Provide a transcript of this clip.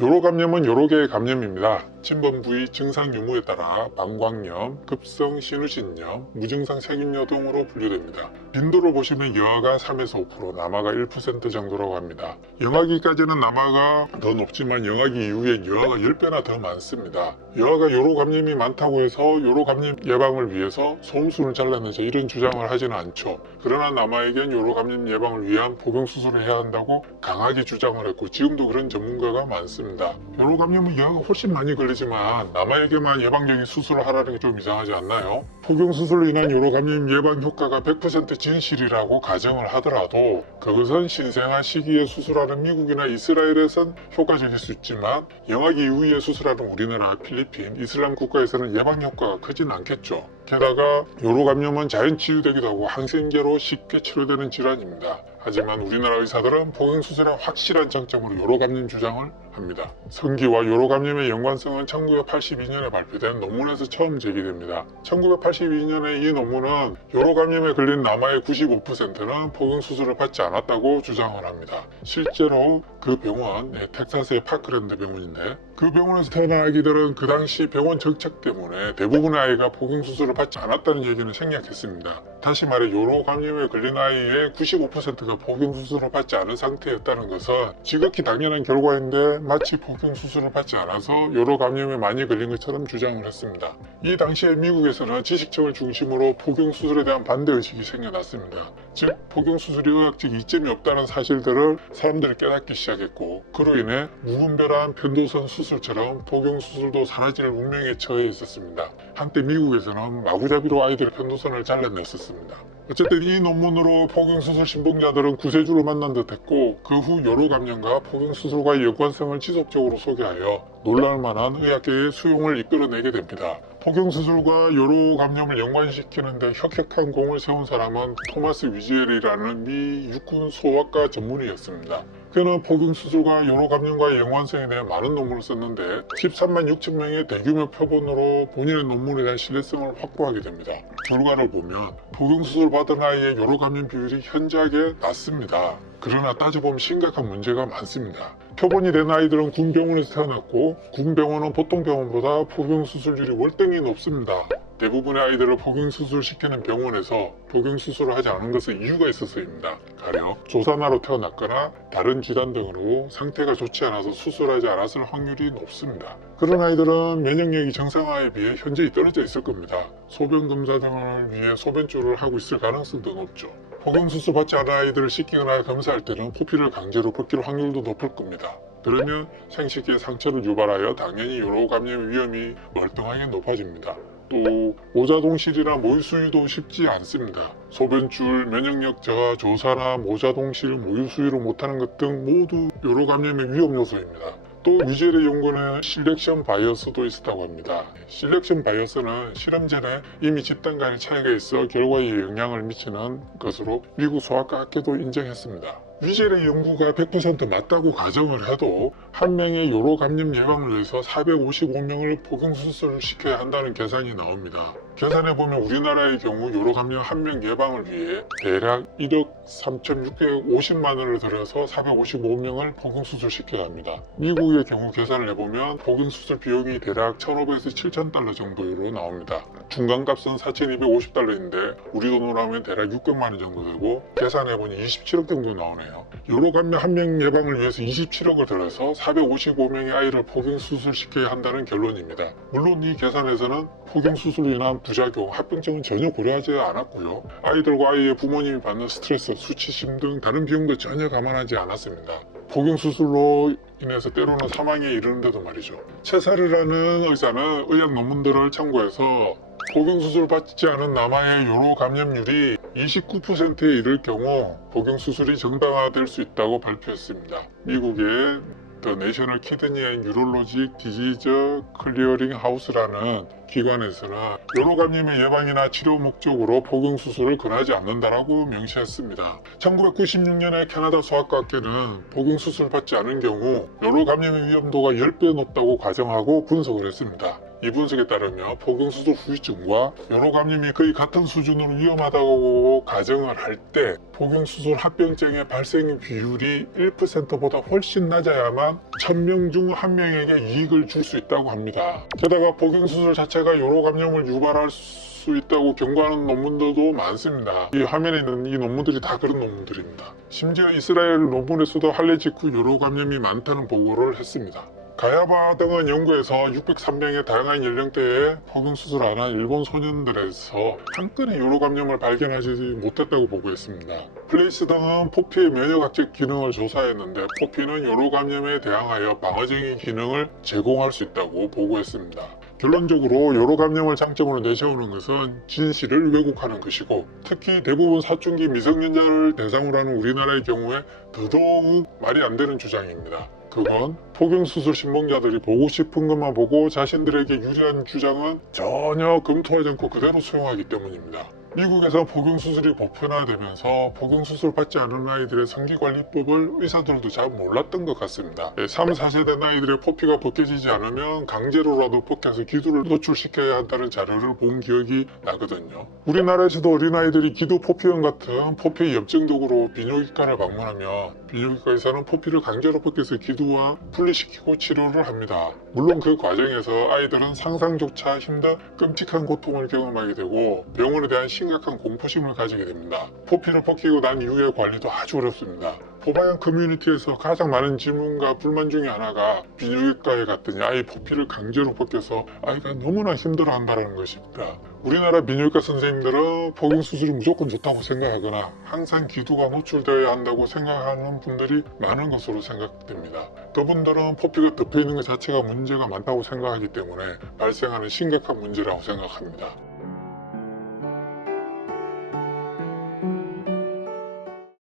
요로 감염은 여러 개의 감염입니다. 침범 부위 증상 유무에 따라 방광염, 급성 신우신염, 무증상 세균염 등으로 분류됩니다. 빈도를 보시면 여아가 3에서 5%, 남아가 1% 정도라고 합니다. 영아기까지는 남아가 더 높지만 영아기 이후에 여아가 10배나 더 많습니다. 여아가 요로 감염이 많다고 해서 요로 감염 예방을 위해서 솜술을 잘라내자 이런 주장을 하지는 않죠. 그러나 남아에겐 요로 감염 예방을 위한 포병 수술을 해야 한다고 강하게 주장을 했고 지금도 그런 전문가가 많습니다. 요로 감염은 여아가 훨씬 많이 걸리지만 남아에게만 예방적인 수술을 하라는 게 좀 이상하지 않나요? 포경 수술로 인한 요로 감염 예방 효과가 100% 진실이라고 가정을 하더라도 그것은 신생아 시기에 수술하는 미국이나 이스라엘에선 효과적일 수 있지만 영아기 이후에 수술하는 우리나라, 필리핀, 이슬람 국가에서는 예방 효과가 크진 않겠죠. 게다가 요로 감염은 자연 치유되기도 하고 항생제로 쉽게 치료되는 질환입니다. 하지만 우리나라 의사들은 포경 수술의 확실한 장점으로 요로 감염 주장을 합니다. 성기와 요로 감염의 연관성은 1982년에 발표된 논문에서 처음 제기됩니다. 1982년에 이 논문은 요로 감염에 걸린 남아의 95%는 포경 수술을 받지 않았다고 주장을 합니다. 실제로 그 병원, 텍사스의 파크랜드 병원인데 그 병원에서 태어난 아기들은 그 당시 병원 정책 때문에 대부분의 아이가 포경 수술을 받지 않았다는 얘기는 생략했습니다. 다시 말해 요로 감염에 걸린 아이의 95%가 포경 수술을 받지 않은 상태였다는 것은 지극히 당연한 결과인데 마치 포경 수술을 받지 않아서 요로 감염에 많이 걸린 것처럼 주장을 했습니다. 이 당시에 미국에서는 지식층을 중심으로 포경 수술에 대한 반대의식이 생겨났습니다. 즉 포경 수술이 의학적 이점이 없다는 사실들을 사람들이 깨닫기 시작했고 그로 인해 무분별한 편도선 수술처럼 포경 수술도 사라질 운명에 처해 있었습니다. 한때 미국에서는 마구잡이로 아이들의 편도선을 잘라냈었습니다. 어쨌든 이 논문으로 포경수술 신봉자들은 구세주를 만난 듯했고 그 후 요로 감염과 포경수술과의 연관성을 지속적으로 소개하여 놀랄만한 의학계의 수용을 이끌어내게 됩니다. 포경수술과 요로 감염을 연관시키는데 혁혁한 공을 세운 사람은 토마스 위젤이라는 미 육군 소아과 전문의였습니다. 그는 포경수술과 요로 감염과의 연관성에 대해 많은 논문을 썼는데 13만 6천 명의 대규모 표본으로 본인의 논문에 대한 신뢰성을 확보하게 됩니다. 결과를 보면 포경수술 받은 아이의 요로 감염 비율이 현저하게 낮습니다. 그러나 따져보면 심각한 문제가 많습니다. 표본이 된 아이들은 군병원에서 태어났고 군병원은 보통 병원보다 포경수술률이 월등히 높습니다. 대부분의 아이들을 포경수술 시키는 병원에서 포경수술을 하지 않은 것은 이유가 있어서입니다. 가령 조산아로 태어났거나 다른 질환 등으로 상태가 좋지 않아서 수술하지 않았을 확률이 높습니다. 그런 아이들은 면역력이 정상화에 비해 현저히 떨어져 있을 겁니다. 소변검사 등을 위해 소변줄을 하고 있을 가능성도 높죠. 포경수술 받지 않은 아이들을 씻기거나 검사할 때는 포피를 강제로 벗길 확률도 높을 겁니다. 그러면 생식기에 상처를 유발하여 당연히 요로 감염의 위험이 월등하게 높아집니다. 또 모자동실이나 모유수유도 쉽지 않습니다. 소변줄, 면역력 저하, 조사나 모자동실, 모유수유를 못하는 것 등 모두 요로 감염의 위험 요소입니다. 또 위젤의 연구는 실렉션 바이어스도 있었다고 합니다. 실렉션 바이어스는 실험전에 이미 집단 간의 차이가 있어 결과에 영향을 미치는 것으로 미국 소아과 학회도 인정했습니다. 위젤의 연구가 100% 맞다고 가정을 해도 한 명의 요로 감염 예방을 위해서 455명을 포경수술을 시켜야 한다는 계산이 나옵니다. 계산해보면 우리나라의 경우 요로 감염 한 명 예방을 위해 대략 1억 3,650만 원을 들여서 455명을 포경수술 시켜야 합니다. 미국의 경우 계산을 해보면 포경수술 비용이 대략 1,500에서 7,000달러 정도로 나옵니다. 중간값은 4,250달러인데 우리 돈으로 하면 대략 600만 원 정도 되고 계산해보니 27억 정도 나오네요. 요로 감염 한 명 예방을 위해서 27억을 들여서 455명의 아이를 포경수술 시켜야 한다는 결론입니다. 물론 이 계산에서는 포경수술로 인한 부작용, 합병증은 전혀 고려하지 않았고요. 아이들과 아이의 부모님이 받는 스트레스, 수치심 등 다른 비용도 전혀 감안하지 않았습니다. 포경수술로 인해서 때로는 사망에 이르는데도 말이죠. 체사르라는 의사는 의학 논문들을 참고해서 포경수술 받지 않은 남아의 요로 감염률이 29%에 이를 경우 포경수술이 정당화될 수 있다고 발표했습니다. 미국의 The National Kidney and Urologic Disease Clearing House라는 기관에서는 요로 감염의 예방이나 치료 목적으로 포경수술을 권하지 않는다라고 명시했습니다. 1996년에 캐나다 소아과학회는 포경수술 받지 않은 경우 요로 감염의 위험도가 10배 높다고 가정하고 분석을 했습니다. 이 분석에 따르면 포경수술 후유증과 요로감염이 거의 같은 수준으로 위험하다고 가정을 할 때 포경수술 합병증의 발생 비율이 1%보다 훨씬 낮아야만 1000명 중 1명에게 이익을 줄 수 있다고 합니다. 게다가 포경수술 자체가 요로감염을 유발할 수 있다고 경고하는 논문들도 많습니다. 이 화면에 있는 이 논문들이 다 그런 논문들입니다. 심지어 이스라엘 논문에서도 할례 직후 요로감염이 많다는 보고를 했습니다. 가야바 등은 연구에서 603명의 다양한 연령대에 포경수술 안 한 일본 소년들에서 한 건의 요로감염을 발견하지 못했다고 보고했습니다. 플레이스 등은 포피의 면역학적 기능을 조사했는데 포피는 요로감염에 대항하여 방어적인 기능을 제공할 수 있다고 보고했습니다. 결론적으로 요로감염을 장점으로 내세우는 것은 진실을 왜곡하는 것이고, 특히 대부분 사춘기 미성년자를 대상으로 하는 우리나라의 경우에 더더욱 말이 안 되는 주장입니다. 그건 포경수술 신봉자들이 보고 싶은 것만 보고 자신들에게 유리한 주장은 전혀 검토하지 않고 그대로 수용하기 때문입니다. 미국에서 포경수술이 보편화되면서 포경수술 받지 않은 아이들의 성기관리법을 의사들도 잘 몰랐던 것 같습니다. 3, 4세대 아이들의 포피가 벗겨지지 않으면 강제로라도 벗겨서 기두를 노출시켜야 한다는 자료를 본 기억이 나거든요. 우리나라에서도 어린아이들이 기두 포피염 같은 포피 염증 도구로 비뇨기과를 방문하면 비뇨기과 의사는 포피를 강제로 벗겨서 기두와 분리시키고 치료를 합니다. 물론 그 과정에서 아이들은 상상조차 힘든 끔찍한 고통을 경험하게 되고 병원에 대한 심각한 공포심을 가지게 됩니다. 포피를 벗기고 난 이후의 관리도 아주 어렵습니다. 포바양 커뮤니티에서 가장 많은 질문과 불만 중에 하나가 비뇨기과에 갔더니 아이 포피를 강제로 벗겨서 아이가 너무나 힘들어한다는 것입니다. 우리나라 비뇨기과 선생님들은 포경수술이 무조건 좋다고 생각하거나 항상 기두가 노출되어야 한다고 생각하는 분들이 많은 것으로 생각됩니다. 그분들은 포피가 덮여 있는 것 자체가 문제가 많다고 생각하기 때문에 발생하는 심각한 문제라고 생각합니다.